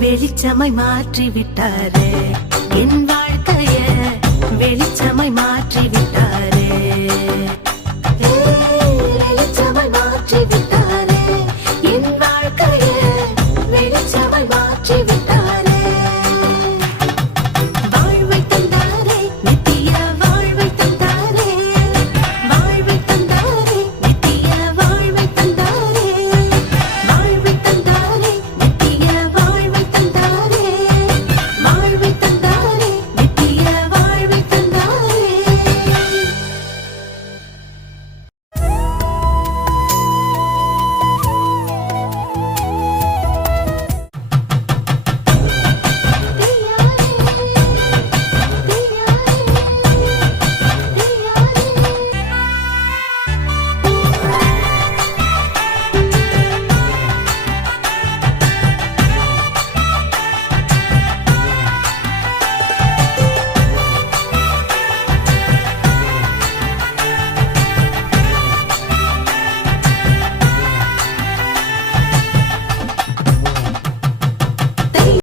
வெளிச்சமை மாற்றி விட்டாரே என் வாழ்க்கைய வெளிச்சமை மாற்றி